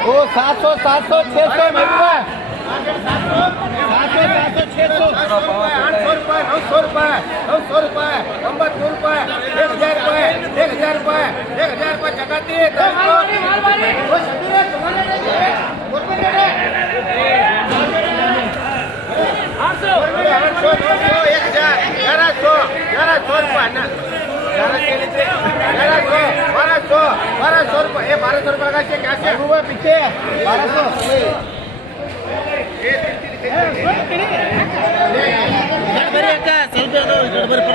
ओ 700 700 600 महबूबा 700 700 600 800 रुपये 900 रुपये 900 रुपये 900 रुपये 1000 रुपये 1000 रुपये 1000 रुपये जगाती 1200 रुपये 1200 रुपये का क्या है पीछे 1200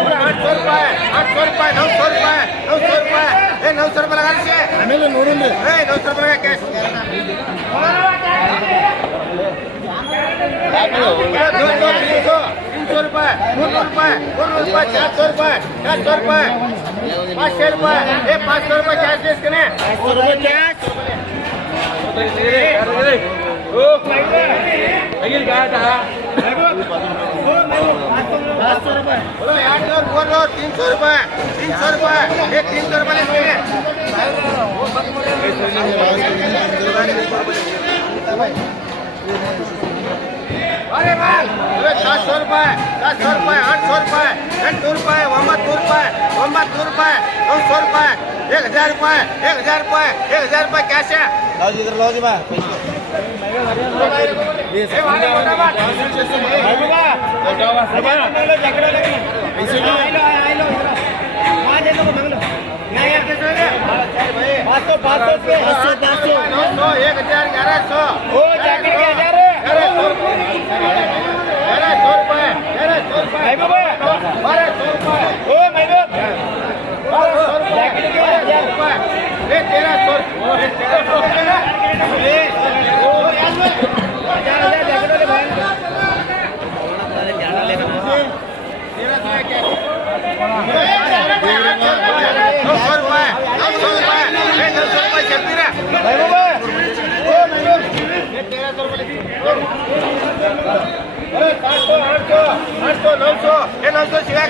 800 रुपये 900 रुपये 900 रुपये 900 रुपये लगा दीजिए आमेಲೆ ನೋಡುಂದೆ 900 रुपये का कैश 300 रुपये 400 रुपये 400 रुपये 400 रुपये 500 रुपये 500 रुपये कैश दे इसके 500 रुपये कैश बोलो 300 रुपये 300 रुपये 300 रुपये अरे भाई 700 रुपये 800 रुपये 800 रुपये 900 रुपये 900 रुपये 900 रुपये 1000 रुपये 1000 रुपये 1000 रुपये कैश है लो जी बा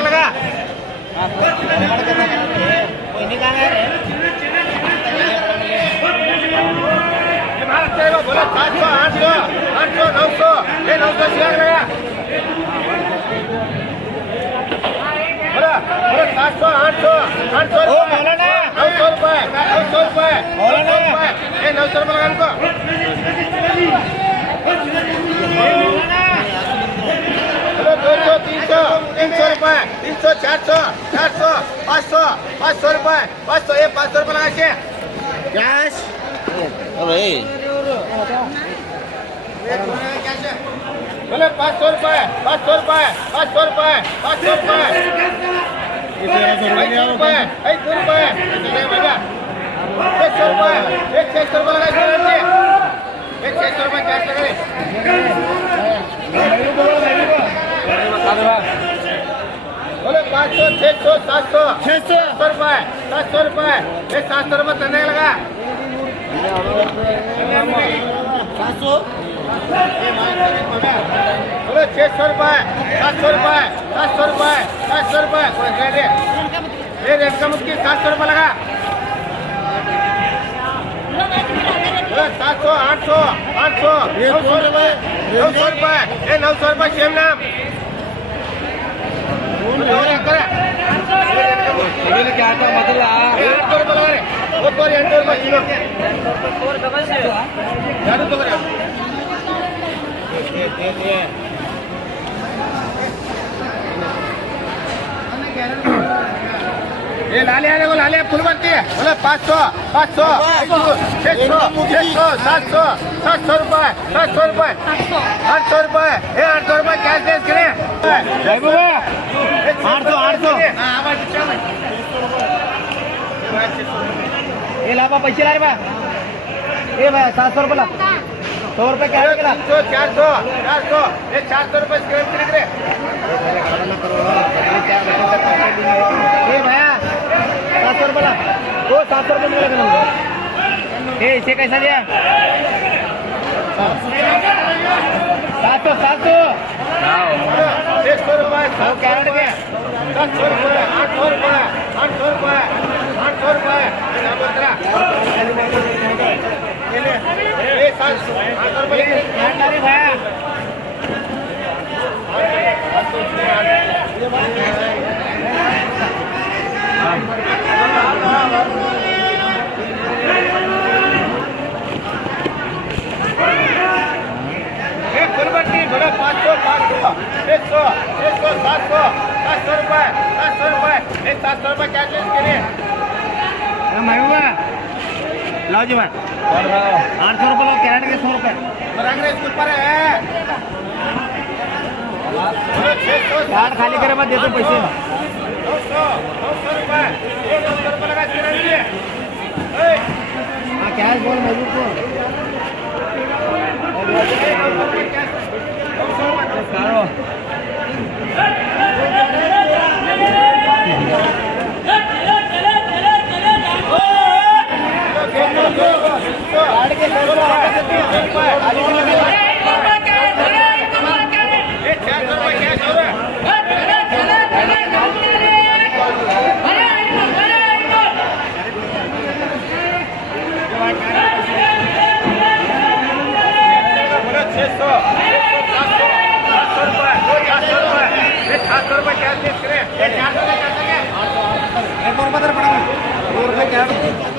लगा बोला 700 800 800 900 900 लगा बोला 700 800 800 मौलाना 900 रुपये 900 रुपये 900 रुपये लगा इनको 200 300 300 रुपये 300 400 400 500 500 रुपये 500 500 रुपये लगा के कैश अरे बोले 500 रुपये 500 रुपये 500 रुपये 500 रुपये 500 रुपये 500 रुपये 600 रुपये 600 रुपये लगा 600 रुपये कैश लगा बोले 500 600 700 600 रुपये 700 रुपये 700 रुपये करने लगा 700 बोले 600 रुपये 700 रुपये 700 रुपये 700 रुपये ये रेट का मुक्ति 700 रुपये लगा 700 800 800 900 रुपये 900 रुपये 900 रुपये सेम नाम क्या था मतलब 800 रुपये लगा वो तो 800 रुपये किलो ये लाले आने को लाले फुल बनती है बोले 500 500 600 600 700 700 रुपये 700 रुपये 800 रुपये 800 रुपये कैश दे करें 800 ये लापा पैसे ला रे बा ये भाई 700 रुपये ला 100 रुपये क्या है 400 400 ये 400 रुपये स्क्रैप के निकले ये भैया 700 रुपये ला वो 700 रुपये मिलेगा ये इसे कैसा दिया 700 700 600 रुपये 100 कैरेट के 700 रुपये 800 रुपये 800 रुपये 800 रुपये ये डाले भैया फुलबर्ती बोलो 500 600 700 700 रुपए 700 रुपए क्या चीज के लिए महबूबा लाओ जी मैं 800 रुपये लो कैरेट के 100 रुपये रंग इसके ऊपर है 600 कार्ड खाली करे बाद देते पैसे 900 रुपए 200 रुपए लगा इसके लिए हाँ कैश बोल महबूब को ₹400 क्या